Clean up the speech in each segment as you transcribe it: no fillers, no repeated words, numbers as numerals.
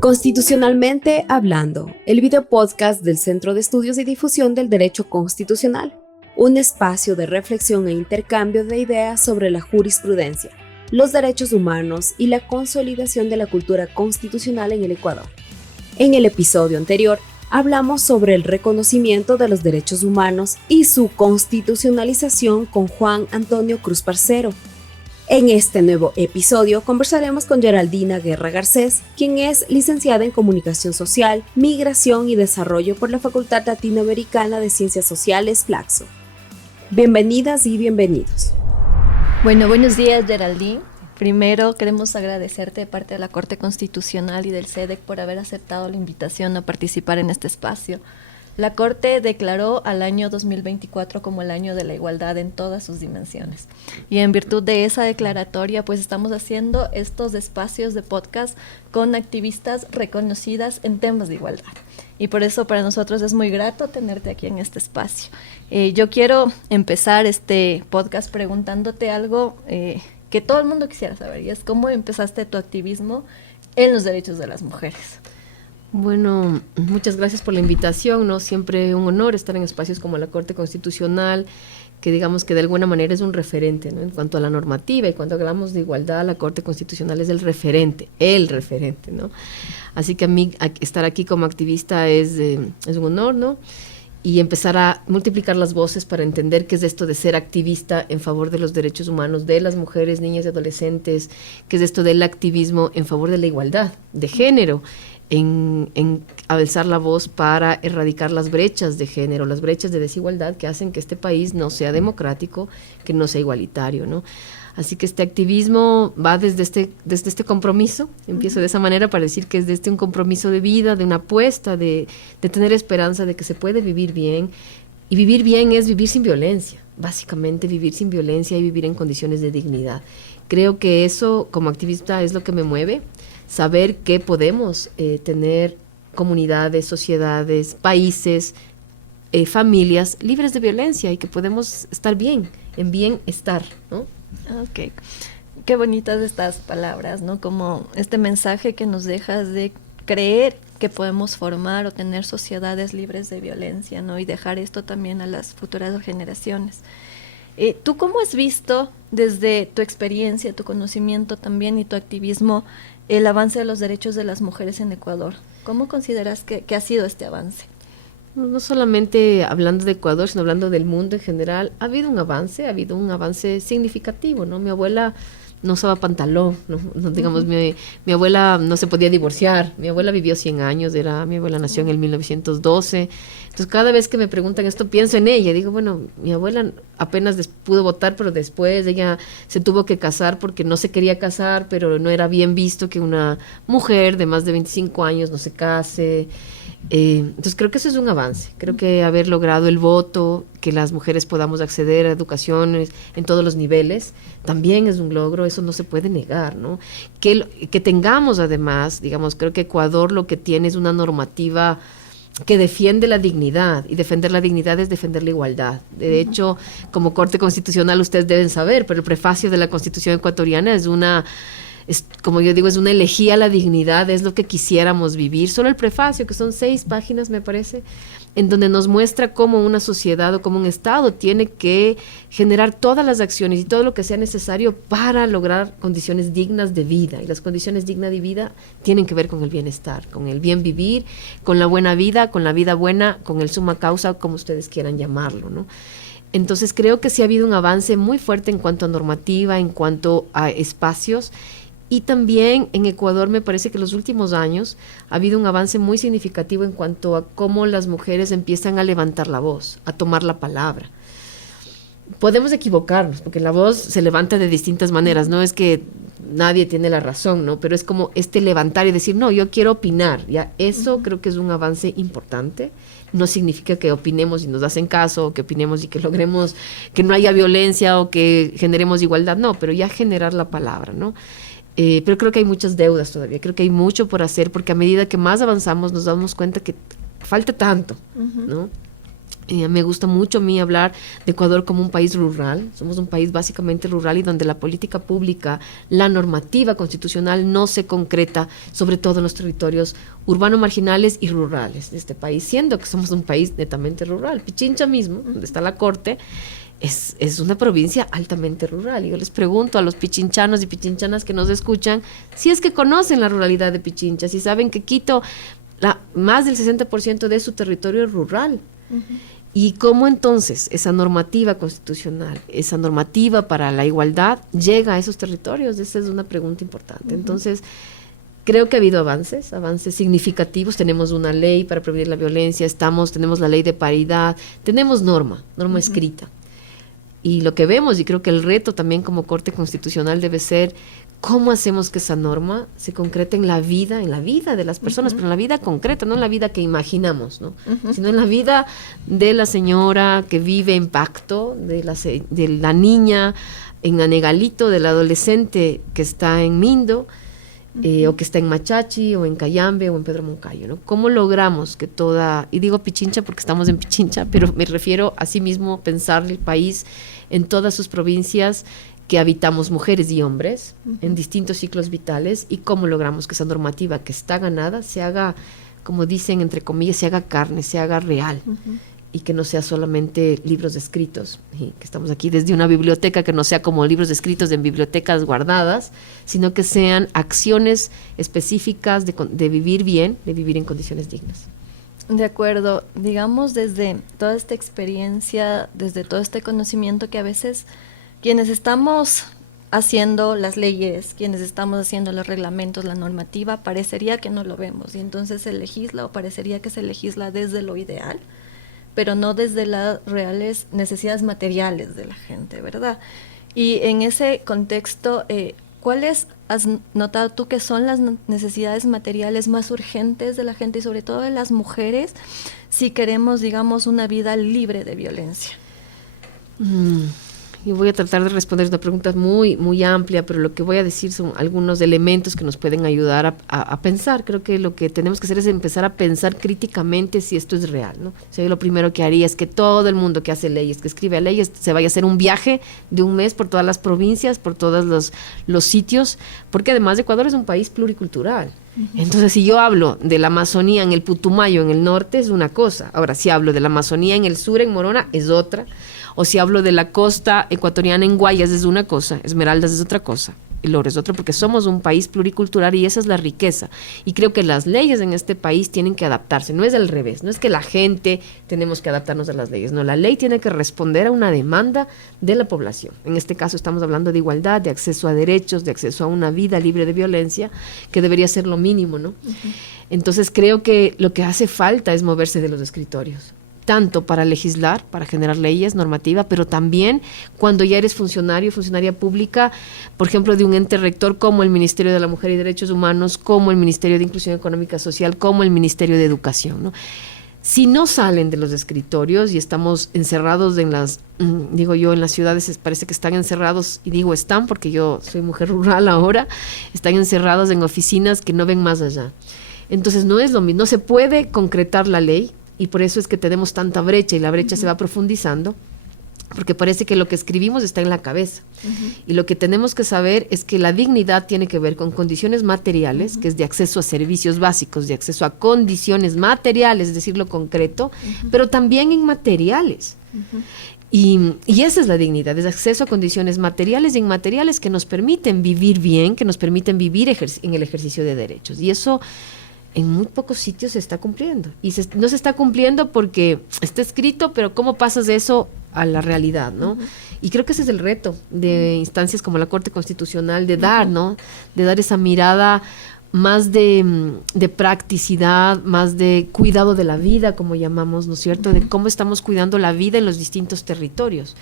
Constitucionalmente Hablando, el video podcast del Centro de Estudios y Difusión del Derecho Constitucional, un espacio de reflexión e intercambio de ideas sobre la jurisprudencia, los derechos humanos y la consolidación de la cultura constitucional en el Ecuador. En el episodio anterior, hablamos sobre el reconocimiento de los derechos humanos y su constitucionalización con Juan Antonio Cruz Parcero. En este nuevo episodio conversaremos con Geraldina Guerra Garcés, quien es licenciada en Comunicación Social, Migración y Desarrollo por la Facultad Latinoamericana de Ciencias Sociales, Flaxo. Bienvenidas y bienvenidos. Bueno, buenos días, Geraldine. Primero queremos agradecerte de parte de la Corte Constitucional y del SEDEC por haber aceptado la invitación a participar en este espacio. La Corte declaró al año 2024 como el año de la igualdad en todas sus dimensiones. Y en virtud de esa declaratoria, pues estamos haciendo estos espacios de podcast con activistas reconocidas en temas de igualdad. Y por eso para nosotros es muy grato tenerte aquí en este espacio. Yo quiero empezar este podcast preguntándote algo que todo el mundo quisiera saber, y es cómo empezaste tu activismo en los derechos de las mujeres. Bueno, muchas gracias por la invitación, ¿no? Siempre un honor estar en espacios como la Corte Constitucional, que digamos que de alguna manera es un referente, ¿no? En cuanto a la normativa y cuando hablamos de igualdad, la Corte Constitucional es el referente, ¿no? Así que a mí estar aquí como activista es un honor, ¿no? Y empezar a multiplicar las voces para entender qué es esto de ser activista en favor de los derechos humanos de las mujeres, niñas y adolescentes, qué es esto del activismo en favor de la igualdad de género, en alzar la voz para erradicar las brechas de género, las brechas de desigualdad que hacen que este país no sea democrático, que no sea igualitario, ¿no? Así que este activismo va desde este compromiso, empiezo de esa manera para decir que es desde un compromiso de vida, de una apuesta, de tener esperanza de que se puede vivir bien, y vivir bien es vivir sin violencia, básicamente vivir sin violencia y vivir en condiciones de dignidad. Creo que eso como activista es lo que me mueve, saber que podemos tener comunidades, sociedades, países, familias libres de violencia y que podemos estar bien, en bienestar, ¿no? Ok, qué bonitas estas palabras, ¿no? Como este mensaje que nos dejas de creer que podemos formar o tener sociedades libres de violencia, ¿no? Y dejar esto también a las futuras generaciones. ¿Tú cómo has visto desde tu experiencia, tu conocimiento también y tu activismo el avance de los derechos de las mujeres en Ecuador? ¿Cómo consideras que ha sido este avance? No solamente hablando de Ecuador, sino hablando del mundo en general, ha habido un avance significativo, ¿no? Mi abuela no usaba pantalón, no digamos, mi abuela no se podía divorciar, mi abuela vivió 100 años, mi abuela nació en el 1912, entonces cada vez que me preguntan esto pienso en ella, digo, bueno, mi abuela apenas pudo votar, pero después ella se tuvo que casar porque no se quería casar, pero no era bien visto que una mujer de más de 25 años no se case. Entonces creo que eso es un avance, creo que haber logrado el voto, que las mujeres podamos acceder a educaciones en todos los niveles, también es un logro, eso no se puede negar, ¿no? Que tengamos además, digamos, creo que Ecuador lo que tiene es una normativa que defiende la dignidad, y defender la dignidad es defender la igualdad. De hecho, como Corte Constitucional ustedes deben saber, pero el prefacio de la Constitución ecuatoriana como yo digo, es una elegía a la dignidad, es lo que quisiéramos vivir. Solo el prefacio, que son 6 páginas, me parece, en donde nos muestra cómo una sociedad o cómo un Estado tiene que generar todas las acciones y todo lo que sea necesario para lograr condiciones dignas de vida. Y las condiciones dignas de vida tienen que ver con el bienestar, con el bien vivir, con la buena vida, con la vida buena, con el summa causa, como ustedes quieran llamarlo, ¿no? Entonces creo que sí ha habido un avance muy fuerte en cuanto a normativa, en cuanto a espacios. Y también en Ecuador me parece que en los últimos años ha habido un avance muy significativo en cuanto a cómo las mujeres empiezan a levantar la voz, a tomar la palabra. Podemos equivocarnos, porque la voz se levanta de distintas maneras, no es que nadie tiene la razón, ¿no? Pero es como levantar y decir, no, yo quiero opinar, ¿ya? Eso creo que es un avance importante. No significa que opinemos y nos hacen caso, o que opinemos y que logremos que no haya violencia o que generemos igualdad, no, pero ya generar la palabra, ¿no? Pero creo que hay muchas deudas todavía, creo que hay mucho por hacer, porque a medida que más avanzamos nos damos cuenta que falta tanto, ¿no? Me gusta mucho a mí hablar de Ecuador como un país rural. Somos un país básicamente rural y donde la política pública, la normativa constitucional no se concreta, sobre todo en los territorios urbanos marginales y rurales de este país, siendo que somos un país netamente rural. Pichincha mismo, donde está la corte, es una provincia altamente rural. Y yo les pregunto a los pichinchanos y pichinchanas que nos escuchan si es que conocen la ruralidad de Pichincha, si saben que Quito, más del 60% de su territorio es rural. ¿Y cómo entonces esa normativa constitucional, esa normativa para la igualdad llega a esos territorios? Esa es una pregunta importante. Entonces, creo que ha habido avances significativos. Tenemos una ley para prevenir la violencia, tenemos la ley de paridad, tenemos norma escrita. Y lo que vemos, y creo que el reto también como Corte Constitucional debe ser cómo hacemos que esa norma se concrete en la vida de las personas, pero en la vida concreta, no en la vida que imaginamos, ¿no? Sino en la vida de la señora que vive en Pacto, de la niña en Anegalito, del adolescente que está en Mindo, o que está en Machachi, o en Cayambe, o en Pedro Moncayo, ¿no? ¿Cómo logramos que y digo Pichincha porque estamos en Pichincha, pero me refiero a sí mismo pensar el país en todas sus provincias que habitamos mujeres y hombres en distintos ciclos vitales, y cómo logramos que esa normativa que está ganada se haga, como dicen entre comillas, se haga carne, se haga real, y que no sea solamente libros escritos, y que estamos aquí desde una biblioteca que no sea como libros escritos en bibliotecas guardadas, sino que sean acciones específicas de vivir bien, de vivir en condiciones dignas. De acuerdo, digamos, desde toda esta experiencia, desde todo este conocimiento que a veces quienes estamos haciendo las leyes, quienes estamos haciendo los reglamentos, la normativa, parecería que no lo vemos, y entonces se legisla, o parecería que se legisla desde lo ideal, pero no desde las reales necesidades materiales de la gente, ¿verdad? Y en ese contexto, ¿cuáles has notado tú que son las necesidades materiales más urgentes de la gente, y sobre todo de las mujeres, si queremos, digamos, una vida libre de violencia? Y voy a tratar de responder una pregunta muy, muy amplia, pero lo que voy a decir son algunos elementos que nos pueden ayudar a pensar. Creo que lo que tenemos que hacer es empezar a pensar críticamente si esto es real, ¿no? O sea, yo lo primero que haría es que todo el mundo que hace leyes, que escribe leyes, se vaya a hacer un viaje de un mes por todas las provincias, por todos los sitios, porque además Ecuador es un país pluricultural. Entonces, si yo hablo de la Amazonía en el Putumayo, en el norte, es una cosa. Ahora, si hablo de la Amazonía en el sur, en Morona, es otra. O si hablo de la costa ecuatoriana en Guayas, es una cosa, Esmeraldas es otra cosa, el oro es otro, porque somos un país pluricultural y esa es la riqueza. Y creo que las leyes en este país tienen que adaptarse, no es al revés, no es que la gente tenemos que adaptarnos a las leyes, no, la ley tiene que responder a una demanda de la población. En este caso estamos hablando de igualdad, de acceso a derechos, de acceso a una vida libre de violencia, que debería ser lo mínimo, ¿no? Entonces creo que lo que hace falta es moverse de los escritorios, tanto para legislar, para generar leyes, normativa, pero también cuando ya eres funcionario, funcionaria pública, por ejemplo, de un ente rector como el Ministerio de la Mujer y Derechos Humanos, como el Ministerio de Inclusión Económica Social, como el Ministerio de Educación, ¿no? Si no salen de los escritorios y estamos encerrados en digo yo, en las ciudades parece que están encerrados, y digo están porque yo soy mujer rural ahora, están encerrados en oficinas que no ven más allá. Entonces no es lo mismo, no se puede concretar la ley, y por eso es que tenemos tanta brecha, y la brecha se va profundizando, porque parece que lo que escribimos está en la cabeza. Y lo que tenemos que saber es que la dignidad tiene que ver con condiciones materiales, que es de acceso a servicios básicos, de acceso a condiciones materiales, es decir, lo concreto, pero también inmateriales. Y esa es la dignidad, es acceso a condiciones materiales e inmateriales que nos permiten vivir bien, que nos permiten vivir en el ejercicio de derechos. Y eso en muy pocos sitios se está cumpliendo. Y no se está cumpliendo porque está escrito, pero ¿cómo pasas de eso a la realidad, no? Y creo que ese es el reto de instancias como la Corte Constitucional, de dar, ¿no? De dar esa mirada más de practicidad, más de cuidado de la vida, como llamamos, ¿no es cierto? De cómo estamos cuidando la vida en los distintos territorios.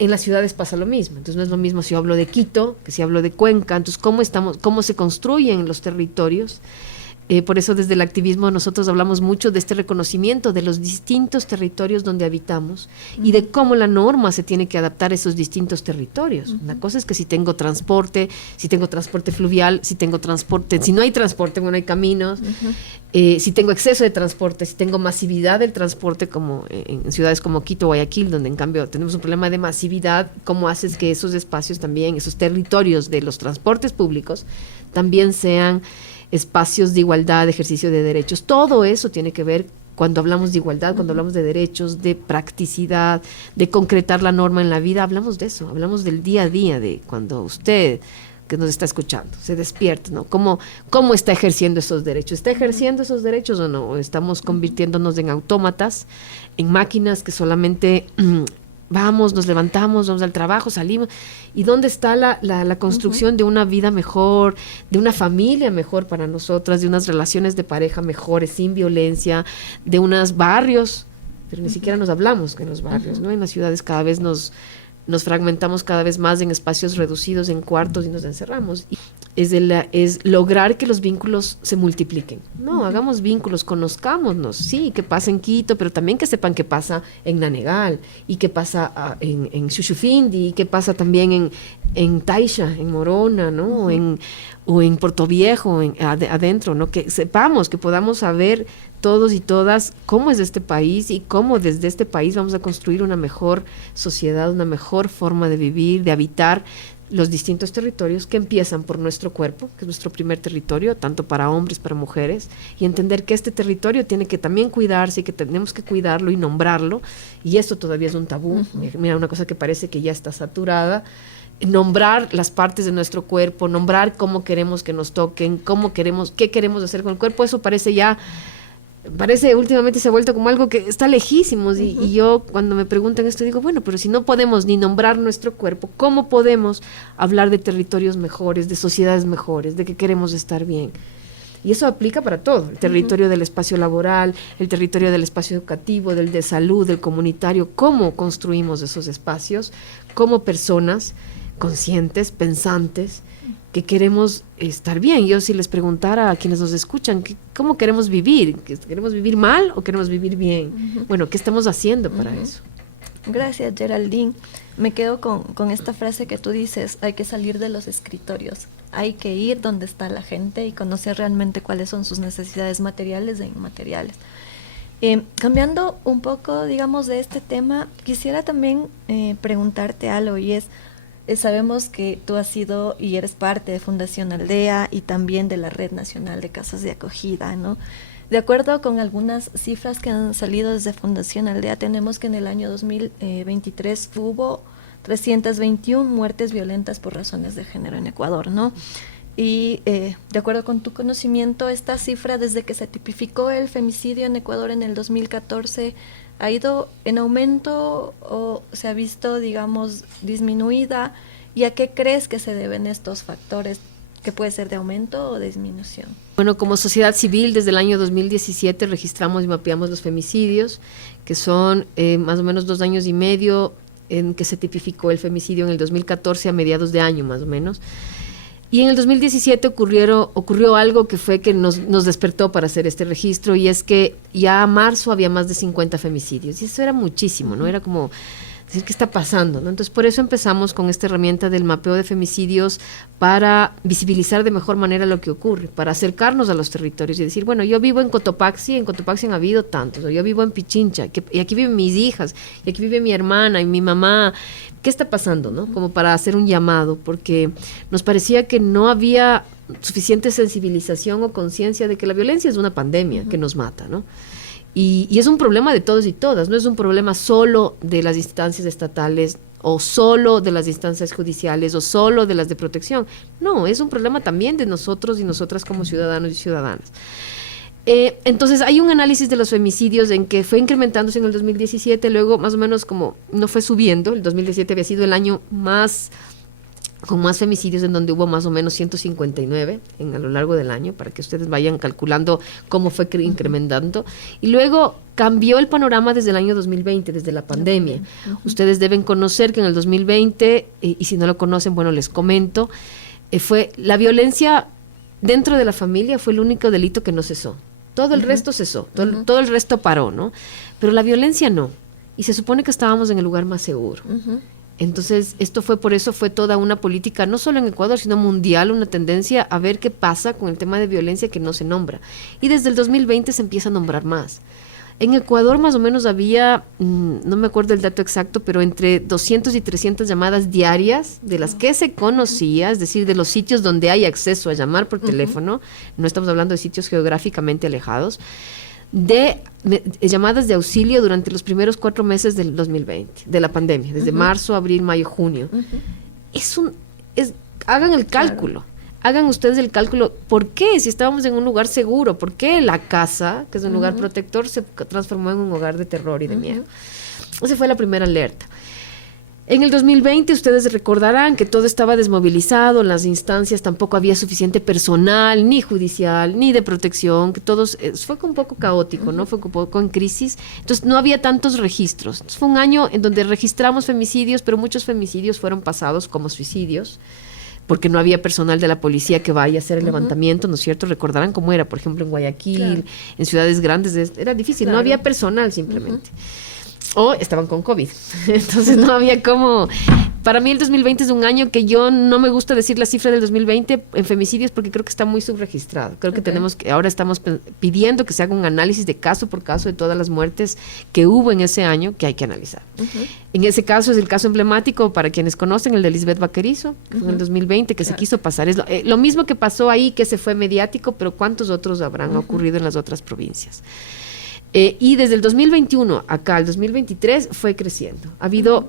En las ciudades pasa lo mismo, entonces no es lo mismo si yo hablo de Quito que si hablo de Cuenca, entonces cómo se construyen los territorios, Por eso desde el activismo nosotros hablamos mucho de este reconocimiento de los distintos territorios donde habitamos y de cómo la norma se tiene que adaptar a esos distintos territorios. Una cosa es que si tengo transporte fluvial, si no hay transporte, bueno, hay caminos, si tengo exceso de transporte, si tengo masividad del transporte como en ciudades como Quito o Guayaquil, donde en cambio tenemos un problema de masividad, ¿cómo haces que esos espacios también, esos territorios de los transportes públicos también sean espacios de igualdad, de ejercicio de derechos? Todo eso tiene que ver cuando hablamos de igualdad, cuando hablamos de derechos, de practicidad, de concretar la norma en la vida, hablamos de eso, hablamos del día a día, de cuando usted que nos está escuchando se despierta, ¿no? ¿Cómo está ejerciendo esos derechos? ¿Está ejerciendo esos derechos o no? ¿O estamos convirtiéndonos en autómatas, en máquinas que solamente vamos, nos levantamos, vamos al trabajo, salimos? ¿Y dónde está la construcción de una vida mejor, de una familia mejor para nosotras, de unas relaciones de pareja mejores, sin violencia, de unos barrios? Pero ni siquiera nos hablamos en los barrios, ¿no? En las ciudades cada vez nos fragmentamos cada vez más en espacios reducidos, en cuartos, y nos encerramos. Y es lograr que los vínculos se multipliquen. No, hagamos vínculos, conozcámonos, sí, que pasa en Quito, pero también que sepan qué pasa en Nanegal, y qué pasa en Xuxufindi, y qué pasa también en Taisha, en Morona, ¿no? O en Puerto Viejo, adentro, ¿no? Que sepamos, que podamos saber todos y todas cómo es este país y cómo desde este país vamos a construir una mejor sociedad, una mejor forma de vivir, de habitar los distintos territorios que empiezan por nuestro cuerpo, que es nuestro primer territorio, tanto para hombres, para mujeres, y entender que este territorio tiene que también cuidarse y que tenemos que cuidarlo y nombrarlo, y esto todavía es un tabú. Mira, una cosa que parece que ya está saturada, nombrar las partes de nuestro cuerpo, nombrar cómo queremos que nos toquen, qué queremos hacer con el cuerpo, eso últimamente se ha vuelto como algo que está lejísimos, y yo cuando me preguntan esto digo, bueno, pero si no podemos ni nombrar nuestro cuerpo, ¿cómo podemos hablar de territorios mejores, de sociedades mejores, de que queremos estar bien? Y eso aplica para todo, el territorio del espacio laboral, el territorio del espacio educativo, del de salud, del comunitario, cómo construimos esos espacios como personas conscientes, pensantes, que queremos estar bien. Yo si les preguntara a quienes nos escuchan, ¿cómo queremos vivir? ¿Queremos vivir mal o queremos vivir bien? Bueno, ¿qué estamos haciendo para eso? Gracias, Geraldine. Me quedo con esta frase que tú dices, hay que salir de los escritorios, hay que ir donde está la gente y conocer realmente cuáles son sus necesidades materiales e inmateriales. Cambiando un poco, digamos, de este tema, quisiera también preguntarte algo, y sabemos que tú has sido y eres parte de Fundación Aldea y también de la Red Nacional de Casas de Acogida, ¿no? De acuerdo con algunas cifras que han salido desde Fundación Aldea, tenemos que en el año 2023 hubo 321 muertes violentas por razones de género en Ecuador, ¿no? Y de acuerdo con tu conocimiento, esta cifra desde que se tipificó el femicidio en Ecuador en el 2014, ¿ha ido en aumento o se ha visto, digamos, disminuida? ¿Y a qué crees que se deben estos factores, que puede ser de aumento o disminución? Bueno, como sociedad civil, desde el año 2017 registramos y mapeamos los femicidios, que son más o menos 2 años y medio en que se tipificó el femicidio, en el 2014 a mediados de año más o menos. Y en el 2017 ocurrió algo que fue que nos despertó para hacer este registro, y es que ya a marzo había más de 50 femicidios, y eso era muchísimo, ¿no? Era como decir, ¿qué está pasando?, ¿no? Entonces, por eso empezamos con esta herramienta del mapeo de femicidios, para visibilizar de mejor manera lo que ocurre, para acercarnos a los territorios y decir, bueno, yo vivo en Cotopaxi han habido tantos, o yo vivo en Pichincha, y aquí viven mis hijas, y aquí vive mi hermana y mi mamá. ¿Qué está pasando, no? Como para hacer un llamado, porque nos parecía que no había suficiente sensibilización o conciencia de que la violencia es una pandemia que nos mata, ¿no? Y es un problema de todos y todas, no es un problema solo de las instancias estatales o solo de las instancias judiciales o solo de las de protección. No, es un problema también de nosotros y nosotras como ciudadanos y ciudadanas. Entonces hay un análisis de los femicidios en que fue incrementándose en el 2017, luego más o menos como no fue subiendo. El 2017 había sido el año con más femicidios, en donde hubo más o menos 159 a lo largo del año, para que ustedes vayan calculando cómo fue incrementando. Y luego cambió el panorama desde el año 2020, desde la pandemia. Ustedes deben conocer que en el 2020, y si no lo conocen, bueno, les comento, fue la violencia dentro de la familia fue el único delito que no cesó. Todo el resto cesó, todo el resto paró, ¿no? Pero la violencia no. Y se supone que estábamos en el lugar más seguro. Entonces, por eso fue toda una política, no solo en Ecuador, sino mundial, una tendencia a ver qué pasa con el tema de violencia que no se nombra. Y desde el 2020 se empieza a nombrar más. En Ecuador más o menos había, no me acuerdo el dato exacto, pero entre 200 y 300 llamadas diarias de las que se conocía, es decir, de los sitios donde hay acceso a llamar por teléfono, no estamos hablando de sitios geográficamente alejados, de llamadas de auxilio durante los primeros 4 meses del 2020, de la pandemia, desde marzo, abril, mayo, junio. Hagan el cálculo. Hagan ustedes el cálculo, ¿por qué? Si estábamos en un lugar seguro, ¿por qué la casa, que es un lugar protector, se transformó en un hogar de terror y de miedo? Esa fue la primera alerta. En el 2020 ustedes recordarán que todo estaba desmovilizado, en las instancias tampoco había suficiente personal, ni judicial, ni de protección, que todos, fue un poco caótico, ¿no? Fue un poco en crisis, entonces no había tantos registros. Entonces, fue un año en donde registramos femicidios, pero muchos femicidios fueron pasados como suicidios, porque no había personal de la policía que vaya a hacer el levantamiento, ¿no es cierto? Recordarán cómo era, por ejemplo, en Guayaquil, en ciudades grandes, era difícil, no había personal simplemente. O estaban con COVID, entonces no había cómo. Para mí el 2020 es un año que yo no me gusta decir la cifra del 2020 en femicidios porque creo que está muy subregistrado. Creo que ahora estamos pidiendo que se haga un análisis de caso por caso de todas las muertes que hubo en ese año que hay que analizar. En ese caso es el caso emblemático para quienes conocen, el de Lisbeth Vaquerizo, en el 2020 que se quiso pasar. Es lo mismo que pasó ahí, que se fue mediático, pero ¿cuántos otros habrán ocurrido en las otras provincias? Y desde el 2021 acá al 2023 fue creciendo. Ha habido,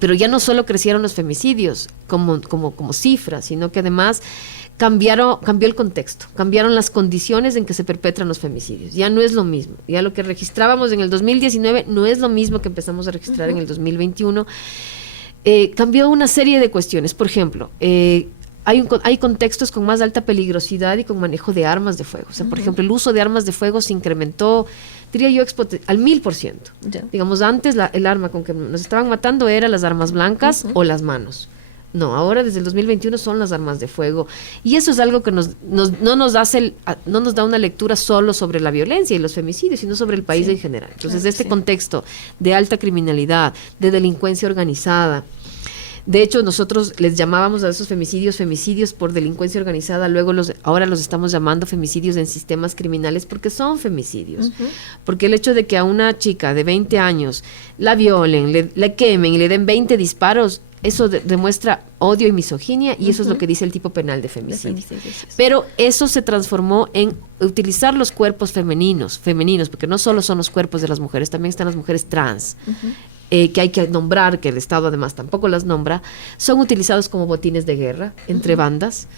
pero ya no solo crecieron los femicidios como cifra, sino que además cambió el contexto, cambiaron las condiciones en que se perpetran los femicidios. Ya no es lo mismo. Ya lo que registrábamos en el 2019 no es lo mismo que empezamos a registrar en el 2021. Cambió una serie de cuestiones. Por ejemplo, hay contextos con más alta peligrosidad y con manejo de armas de fuego. O sea, por ejemplo, el uso de armas de fuego se incrementó, diría yo, al 1000%. Digamos, antes el arma con que nos estaban matando eran las armas blancas o las manos. No, ahora desde el 2021 son las armas de fuego. Y eso es algo que no nos da una lectura solo sobre la violencia y los femicidios, sino sobre el país en general. Entonces, contexto de alta criminalidad, de delincuencia organizada. De hecho, nosotros les llamábamos a esos femicidios por delincuencia organizada, ahora los estamos llamando femicidios en sistemas criminales porque son femicidios. Porque el hecho de que a una chica de 20 años la violen, le quemen y le den 20 disparos, eso demuestra odio y misoginia, y eso es lo que dice el tipo penal de femicidio. Pero eso se transformó en utilizar los cuerpos femeninos, porque no solo son los cuerpos de las mujeres, también están las mujeres trans. Que hay que nombrar, que el Estado además tampoco las nombra, son utilizados como botines de guerra entre bandas,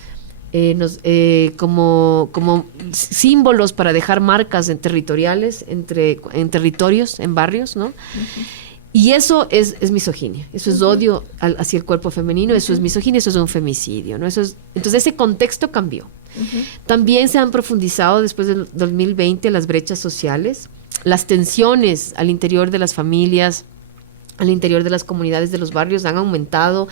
como símbolos para dejar marcas territoriales, en territorios, en barrios, ¿no? Y eso es misoginia, eso es odio hacia el cuerpo femenino, eso es misoginia, eso es un femicidio, ¿no? Entonces ese contexto cambió. También se han profundizado después del 2020 las brechas sociales, las tensiones al interior de las familias, al interior de las comunidades de los barrios han aumentado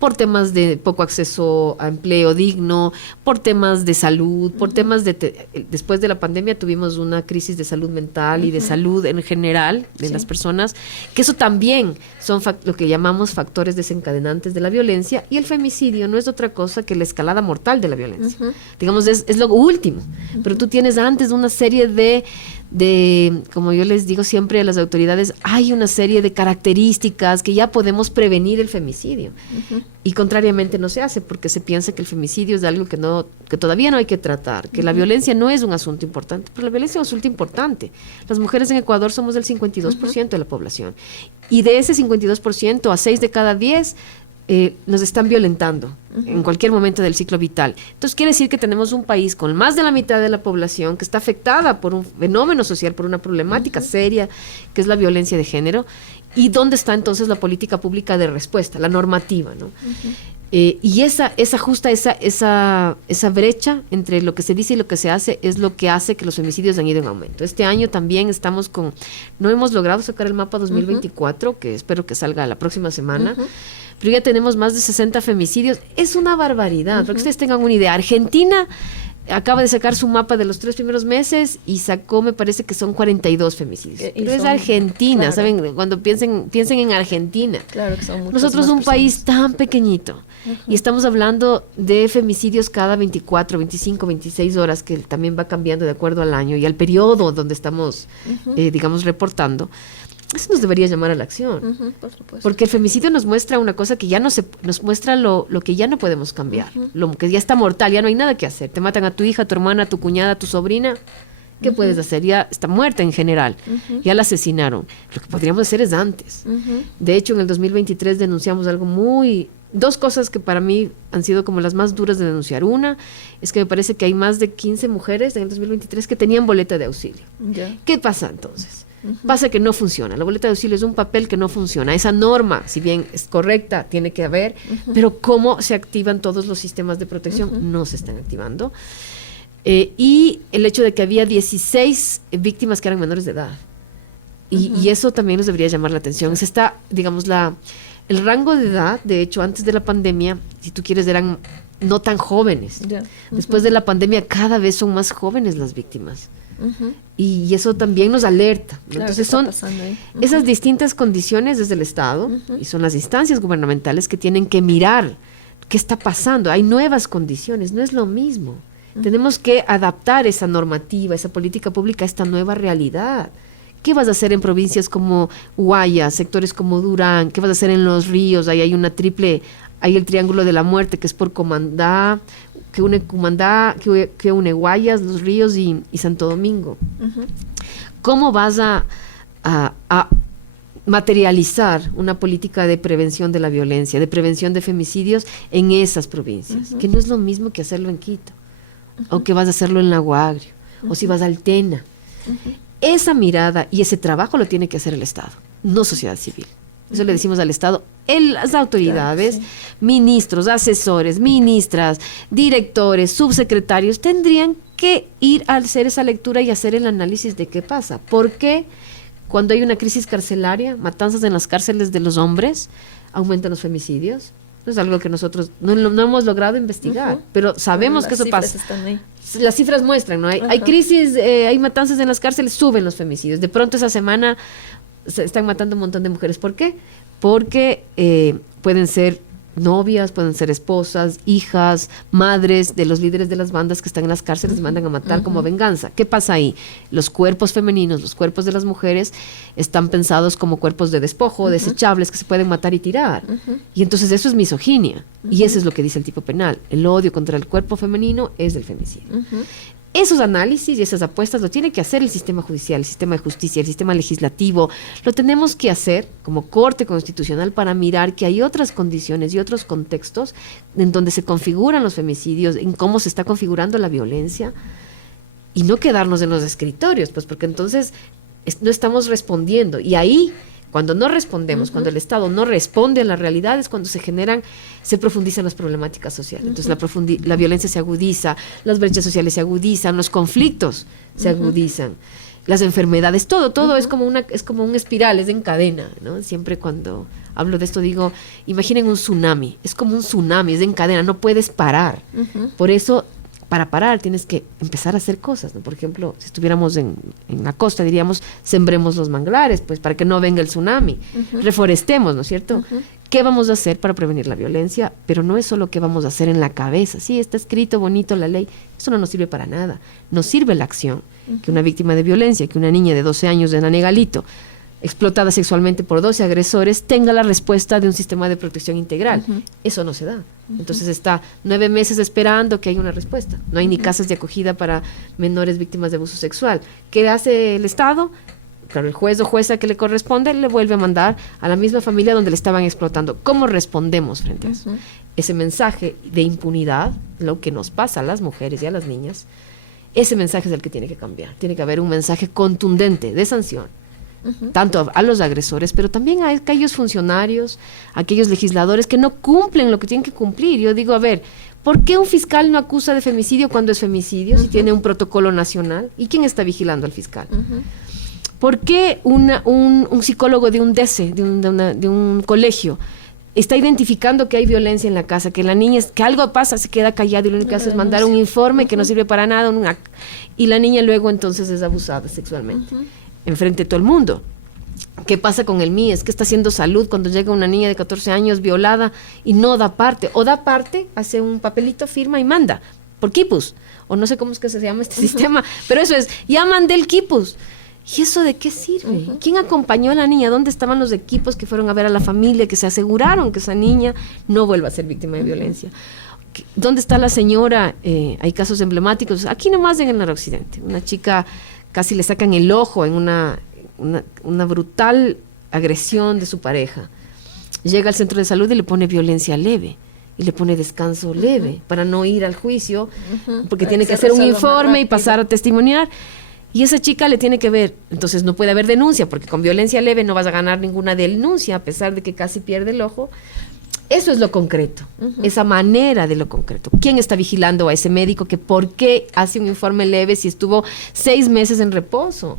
por temas de poco acceso a empleo digno, por temas de salud, por temas después de la pandemia tuvimos una crisis de salud mental y de salud en general de las personas, que eso también son lo que llamamos factores desencadenantes de la violencia, y el femicidio no es otra cosa que la escalada mortal de la violencia. Digamos, es lo último, pero tú tienes antes una serie de, como yo les digo siempre a las autoridades, hay una serie de características que ya podemos prevenir el femicidio. Y contrariamente no se hace, porque se piensa que el femicidio es algo que todavía no hay que tratar, que la violencia no es un asunto importante, pero la violencia es un asunto importante. Las mujeres en Ecuador somos del 52% de la población, y de ese 52%, a 6 de cada 10 nos están violentando en cualquier momento del ciclo vital. Entonces quiere decir que tenemos un país con más de la mitad de la población que está afectada por un fenómeno social, por una problemática seria que es la violencia de género. ¿Y dónde está entonces la política pública de respuesta, la normativa, ¿no? Y esa brecha entre lo que se dice y lo que se hace es lo que hace que los femicidios han ido en aumento. Este año también no hemos logrado sacar el mapa 2024, que espero que salga la próxima semana, pero ya tenemos más de 60 femicidios. Es una barbaridad, para que ustedes tengan una idea. Argentina acaba de sacar su mapa de los 3 primeros meses y sacó, me parece que son 42 femicidios. Pero es Argentina, claro. ¿Saben? Cuando piensen en Argentina. Claro que son muchas. Nosotros un personas. país tan pequeñito y estamos hablando de femicidios cada 24, 25, 26 horas, que también va cambiando de acuerdo al año y al periodo donde estamos, digamos, reportando. Eso nos debería llamar a la acción, por supuesto. porque el femicidio nos muestra una cosa que ya nos muestra lo que ya no podemos cambiar, lo que ya está mortal, ya no hay nada que hacer. Te matan a tu hija, a tu hermana, a tu cuñada, a tu sobrina. ¿Qué puedes hacer? Ya está muerta en general, ya la asesinaron. Lo que podríamos hacer es antes. De hecho, en el 2023 denunciamos dos cosas que para mí han sido como las más duras de denunciar. Una es que me parece que hay más de 15 mujeres en el 2023 que tenían boleta de auxilio. ¿Qué pasa entonces? Pasa que no funciona. La boleta de auxilio es un papel que no funciona. Esa norma, si bien es correcta, tiene que haber, pero ¿cómo se activan todos los sistemas de protección? No se están activando. Y el hecho de que había 16 víctimas que eran menores de edad. Y eso también nos debería llamar la atención. Se está, digamos, el rango de edad, de hecho, antes de la pandemia, si tú quieres, eran no tan jóvenes. Después de la pandemia, cada vez son más jóvenes las víctimas. Y eso también nos alerta, ¿no? Claro, entonces son esas distintas condiciones desde el Estado y son las instancias gubernamentales que tienen que mirar qué está pasando. Hay nuevas condiciones, no es lo mismo. Tenemos que adaptar esa normativa, esa política pública a esta nueva realidad. ¿Qué vas a hacer en provincias como Guayas, sectores como Durán? ¿Qué vas a hacer en Los Ríos? Ahí hay hay el Triángulo de la Muerte, que es por Comandá, que une Guayas, Los Ríos y Santo Domingo. ¿Cómo vas a materializar una política de prevención de la violencia, de prevención de femicidios en esas provincias? Que no es lo mismo que hacerlo en Quito, o que vas a hacerlo en Lago Agrio, o si vas al Tena. Esa mirada y ese trabajo lo tiene que hacer el Estado, no sociedad civil. Eso le decimos al Estado. Las autoridades, claro, sí, ministros, asesores, ministras, directores, subsecretarios, tendrían que ir a hacer esa lectura y hacer el análisis de qué pasa. ¿Por qué cuando hay una crisis carcelaria, matanzas en las cárceles de los hombres, aumentan los femicidios? Eso es algo que nosotros no hemos logrado investigar, pero sabemos que eso pasa. Las cifras muestran, ¿no? Hay crisis, hay matanzas en las cárceles, suben los femicidios. De pronto esa semana se están matando un montón de mujeres. ¿Por qué? Porque pueden ser novias, pueden ser esposas, hijas, madres de los líderes de las bandas que están en las cárceles y mandan a matar como venganza. ¿Qué pasa ahí? Los cuerpos femeninos, los cuerpos de las mujeres están pensados como cuerpos de despojo, desechables, que se pueden matar y tirar. Y entonces eso es misoginia. Y eso es lo que dice el tipo penal. El odio contra el cuerpo femenino es el femicidio. Esos análisis y esas apuestas lo tiene que hacer el sistema judicial, el sistema de justicia, el sistema legislativo. Lo tenemos que hacer como Corte Constitucional para mirar que hay otras condiciones y otros contextos en donde se configuran los femicidios, en cómo se está configurando la violencia, y no quedarnos en los escritorios, pues porque entonces no estamos respondiendo. Y ahí, cuando no respondemos, cuando el Estado no responde a la realidad, es cuando se profundizan las problemáticas sociales. Entonces la violencia se agudiza, las brechas sociales se agudizan, los conflictos se agudizan, las enfermedades, todo es como un espiral, es en cadena, ¿no? Siempre cuando hablo de esto digo, imaginen un tsunami, es como un tsunami, es en cadena, no puedes parar. Por eso, para parar tienes que empezar a hacer cosas, ¿no? Por ejemplo, si estuviéramos en la costa, diríamos, sembremos los manglares, pues, para que no venga el tsunami. Reforestemos, ¿no es cierto? ¿Qué vamos a hacer para prevenir la violencia? Pero no es solo qué vamos a hacer en la cabeza. Sí, está escrito bonito la ley, eso no nos sirve para nada. Nos sirve la acción. Que una víctima de violencia, que una niña de 12 años de Nanegalito, explotada sexualmente por 12 agresores, tenga la respuesta de un sistema de protección integral. Eso no se da. Entonces está 9 meses esperando que haya una respuesta. No hay ni casas de acogida para menores víctimas de abuso sexual. ¿Qué hace el Estado? Claro, el juez o jueza que le corresponde le vuelve a mandar a la misma familia donde le estaban explotando. ¿Cómo respondemos frente a eso? Ese mensaje de impunidad, lo que nos pasa a las mujeres y a las niñas, ese mensaje es el que tiene que cambiar. Tiene que haber un mensaje contundente de sanción, tanto a los agresores, pero también a aquellos funcionarios, a aquellos legisladores que no cumplen lo que tienen que cumplir. Yo digo, a ver, ¿por qué un fiscal no acusa de femicidio cuando es femicidio, si tiene un protocolo nacional? ¿Y quién está vigilando al fiscal? ¿Por qué un psicólogo de un DECE, de un colegio, está identificando que hay violencia en la casa, que la niña, que algo pasa, se queda callada y lo único que hace es mandar un informe que no sirve para nada, y la niña luego entonces es abusada sexualmente, enfrente de todo el mundo. ¿Qué pasa con el MIES? ¿Qué está haciendo salud cuando llega una niña de 14 años violada y no da parte? O da parte, hace un papelito, firma y manda, por quipus, o no sé cómo es que se llama este sistema, pero eso es, ya mandé el quipus. ¿Y eso de qué sirve? ¿Quién acompañó a la niña? ¿Dónde estaban los equipos que fueron a ver a la familia, que se aseguraron que esa niña no vuelva a ser víctima de violencia? ¿Dónde está la señora? Hay casos emblemáticos, aquí nomás en el noroccidente, una chica casi le sacan el ojo en una brutal agresión de su pareja. Llega al centro de salud y le pone violencia leve y le pone descanso leve para no ir al juicio, porque tiene que hacer un informe y pasar a testimoniar. Y esa chica le tiene que ver, entonces no puede haber denuncia, porque con violencia leve no vas a ganar ninguna denuncia, a pesar de que casi pierde el ojo. Eso es lo concreto, esa manera de lo concreto. ¿Quién está vigilando a ese médico que por qué hace un informe leve si estuvo 6 meses en reposo?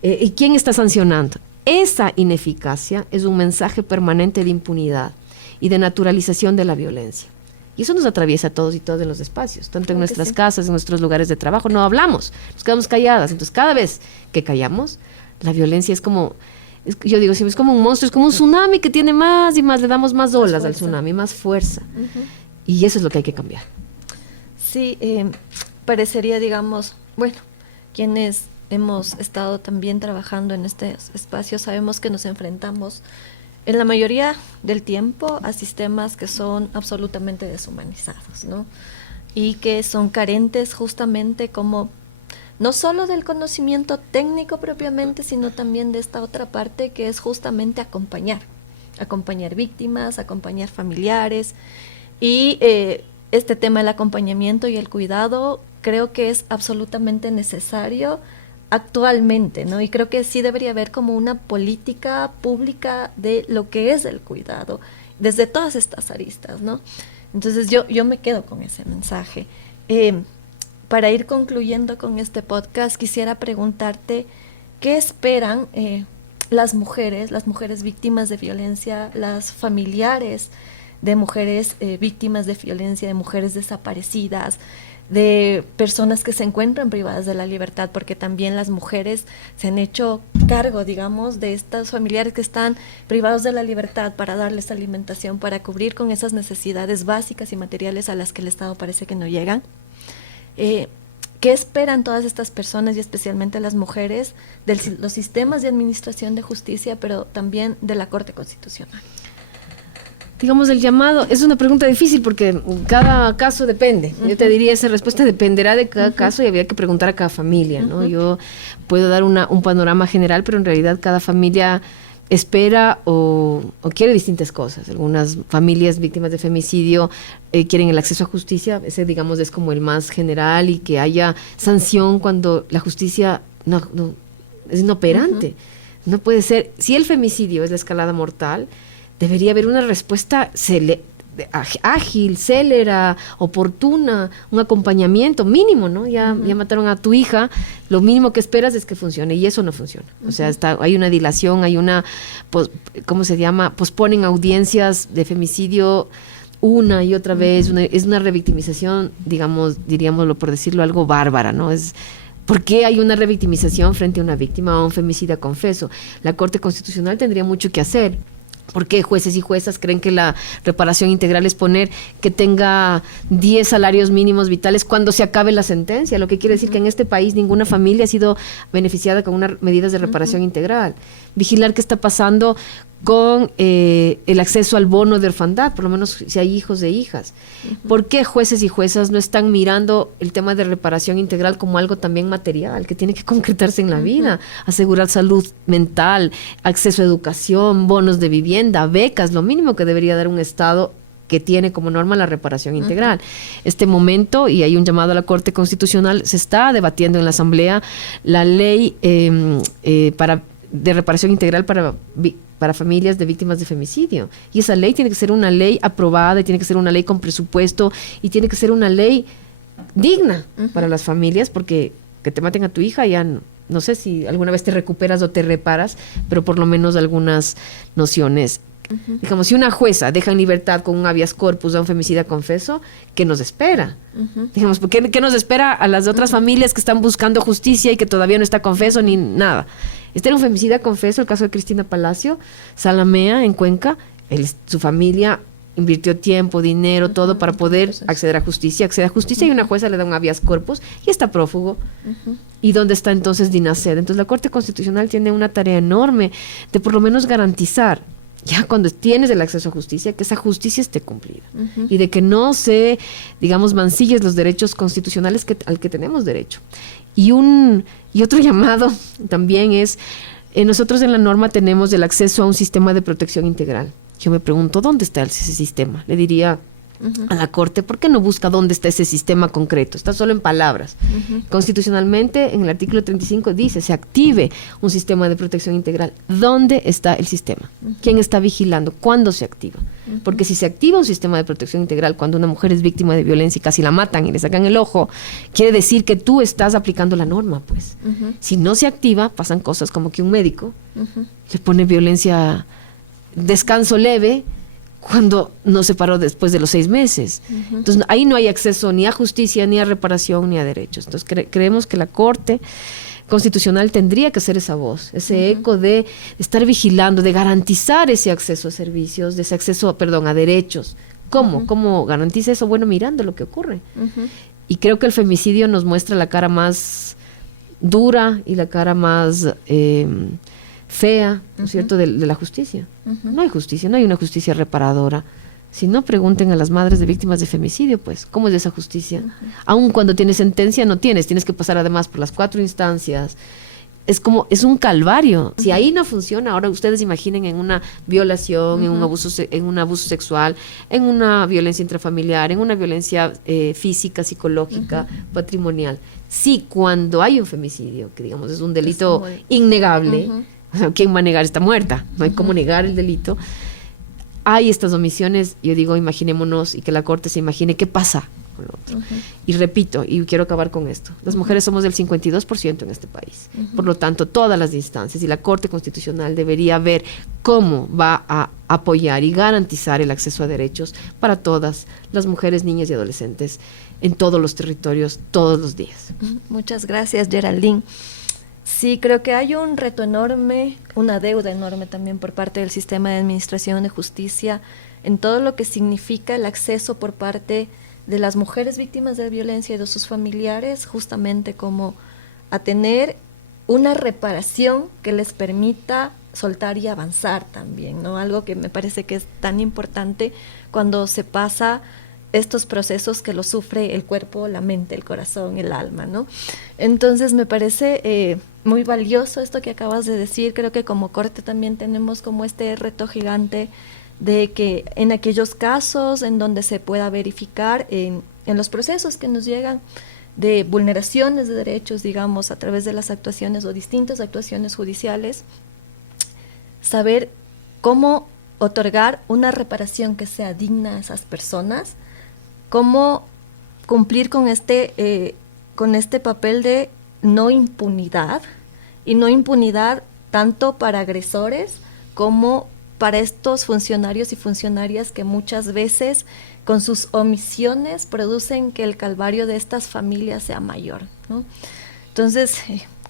¿Y quién está sancionando? Esa ineficacia es un mensaje permanente de impunidad y de naturalización de la violencia. Y eso nos atraviesa a todos y todas en los espacios, tanto en nuestras casas, en nuestros lugares de trabajo. No hablamos, nos quedamos calladas. Entonces, cada vez que callamos, la violencia es como, yo digo siempre, es como un monstruo, es como un tsunami que tiene más y más, le damos más olas al tsunami, más fuerza. Y eso es lo que hay que cambiar. Sí, parecería, digamos, bueno, quienes hemos estado también trabajando en estos espacios, sabemos que nos enfrentamos en la mayoría del tiempo a sistemas que son absolutamente deshumanizados, ¿no? Y que son carentes justamente como no solo del conocimiento técnico propiamente, sino también de esta otra parte que es justamente acompañar víctimas, acompañar familiares. Y este tema del acompañamiento y el cuidado creo que es absolutamente necesario actualmente, ¿no? Y creo que sí debería haber como una política pública de lo que es el cuidado, desde todas estas aristas, ¿no? Entonces yo me quedo con ese mensaje. Para ir concluyendo con este podcast, quisiera preguntarte, ¿qué esperan las mujeres víctimas de violencia, las familiares de mujeres víctimas de violencia, de mujeres desaparecidas, de personas que se encuentran privadas de la libertad, porque también las mujeres se han hecho cargo, digamos, de estos familiares que están privados de la libertad para darles alimentación, para cubrir con esas necesidades básicas y materiales a las que el Estado parece que no llegan? ¿Qué esperan todas estas personas y especialmente las mujeres de los sistemas de administración de justicia, pero también de la Corte Constitucional? Digamos, el llamado es una pregunta difícil porque cada caso depende. Yo te diría, esa respuesta dependerá de cada caso y habría que preguntar a cada familia, ¿no? Yo puedo dar un panorama general, pero en realidad cada familia espera o quiere distintas cosas. Algunas familias víctimas de femicidio quieren el acceso a justicia, ese digamos es como el más general, y que haya sanción cuando la justicia no es inoperante. No puede ser, si el femicidio es la escalada mortal, debería haber una respuesta ágil, célera, oportuna, un acompañamiento mínimo, ¿no? Ya mataron a tu hija, lo mínimo que esperas es que funcione, y eso no funciona. O sea, hay una dilación, hay una, ¿cómo se llama? Posponen audiencias de femicidio una y otra vez, es una revictimización, diríamoslo por decirlo, algo bárbara, ¿no? ¿Por qué hay una revictimización frente a una víctima o a un femicida confeso? La Corte Constitucional tendría mucho que hacer. ¿Por qué jueces y juezas creen que la reparación integral es poner que tenga 10 salarios mínimos vitales cuando se acabe la sentencia? Lo que quiere decir que en este país ninguna familia ha sido beneficiada con unas medidas de reparación integral. Vigilar qué está pasando con el acceso al bono de orfandad, por lo menos si hay hijos e hijas. ¿Por qué jueces y juezas no están mirando el tema de reparación integral como algo también material, que tiene que concretarse en la vida? Asegurar salud mental, acceso a educación, bonos de vivienda, becas, lo mínimo que debería dar un Estado que tiene como norma la reparación integral. Este momento, y hay un llamado a la Corte Constitucional, se está debatiendo en la Asamblea la ley de reparación integral para familias de víctimas de femicidio. Y esa ley tiene que ser una ley aprobada, y tiene que ser una ley con presupuesto, y tiene que ser una ley digna para las familias, porque que te maten a tu hija ya no sé si alguna vez te recuperas o te reparas, pero por lo menos algunas nociones. Digamos, si una jueza deja en libertad con un habeas corpus a un femicida confeso, ¿qué nos espera? Digamos, ¿qué nos espera a las otras familias que están buscando justicia y que todavía no está confeso ni nada? Este era un femicida confeso, el caso de Cristina Palacio, Salamea, en Cuenca. Su familia invirtió tiempo, dinero, todo para poder acceder a justicia. Accede a justicia y una jueza le da un habeas corpus y está prófugo. ¿Y dónde está entonces Dinacet? Entonces la Corte Constitucional tiene una tarea enorme de por lo menos garantizar, ya cuando tienes el acceso a justicia, que esa justicia esté cumplida y de que no se, digamos, mancilles los derechos constitucionales al que tenemos derecho. Y otro llamado también es, nosotros en la norma tenemos el acceso a un sistema de protección integral. Yo me pregunto, ¿dónde está ese sistema? Le diría a la Corte, ¿por qué no busca dónde está ese sistema concreto? Está solo en palabras. Constitucionalmente, en el artículo 35 dice, se active un sistema de protección integral. ¿Dónde está el sistema? ¿Quién está vigilando? ¿Cuándo se activa? Porque si se activa un sistema de protección integral cuando una mujer es víctima de violencia y casi la matan y le sacan el ojo, quiere decir que tú estás aplicando la norma, pues. Si no se activa, pasan cosas como que un médico le pone violencia, descanso leve, cuando no se paró después de los 6 meses. Entonces, ahí no hay acceso ni a justicia, ni a reparación, ni a derechos. Entonces, creemos que la Corte Constitucional tendría que ser esa voz, ese eco de estar vigilando, de garantizar ese acceso a servicios, de ese acceso, a derechos. ¿Cómo? ¿Cómo garantiza eso? Bueno, mirando lo que ocurre. Y creo que el femicidio nos muestra la cara más dura y la cara más fea, ¿no es cierto?, de la justicia. No hay justicia, no hay una justicia reparadora. Si no, pregunten a las madres de víctimas de femicidio, pues, ¿cómo es esa justicia? Aun cuando tienes sentencia, no tienes que pasar además por las 4 instancias. Es un calvario. Si ahí no funciona, ahora ustedes imaginen en una violación, en un abuso sexual, en una violencia intrafamiliar, en una violencia física, psicológica, patrimonial. Sí, cuando hay un femicidio, que digamos es un delito innegable, ¿quién va a negar? Está muerta, no hay cómo negar el delito. Hay estas omisiones, yo digo, imaginémonos, y que la Corte se imagine qué pasa con lo otro. Y repito, y quiero acabar con esto, las mujeres somos del 52% en este país. Por lo tanto, todas las instancias y la Corte Constitucional debería ver cómo va a apoyar y garantizar el acceso a derechos para todas las mujeres, niñas y adolescentes en todos los territorios, todos los días. Muchas gracias, Geraldine. Sí, creo que hay un reto enorme, una deuda enorme también por parte del sistema de administración de justicia en todo lo que significa el acceso por parte de las mujeres víctimas de violencia y de sus familiares, justamente como a tener una reparación que les permita soltar y avanzar también, ¿no? Algo que me parece que es tan importante cuando se pasa estos procesos que lo sufre el cuerpo, la mente, el corazón, el alma, ¿no? Entonces me parece muy valioso esto que acabas de decir. Creo que como Corte también tenemos como este reto gigante de que en aquellos casos en donde se pueda verificar en los procesos que nos llegan de vulneraciones de derechos, digamos, a través de las actuaciones o distintas actuaciones judiciales, saber cómo otorgar una reparación que sea digna a esas personas, cómo cumplir con este papel de no impunidad, y no impunidad tanto para agresores como para estos funcionarios y funcionarias que muchas veces con sus omisiones producen que el calvario de estas familias sea mayor, ¿no? Entonces,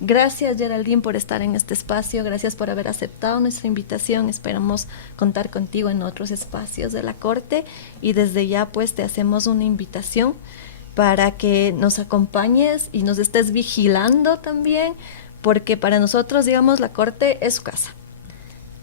gracias, Geraldine, por estar en este espacio, gracias por haber aceptado nuestra invitación. Esperamos contar contigo en otros espacios de la Corte, y desde ya pues te hacemos una invitación para que nos acompañes y nos estés vigilando también, porque para nosotros, digamos, la Corte es su casa.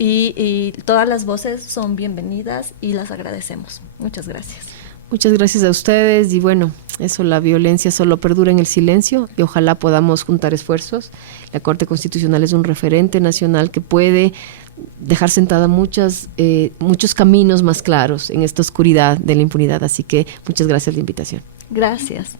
Y todas las voces son bienvenidas y las agradecemos. Muchas gracias. Muchas gracias a ustedes, y bueno, eso, la violencia solo perdura en el silencio, y ojalá podamos juntar esfuerzos. La Corte Constitucional es un referente nacional que puede dejar sentada muchos caminos más claros en esta oscuridad de la impunidad, así que muchas gracias por la invitación. Gracias.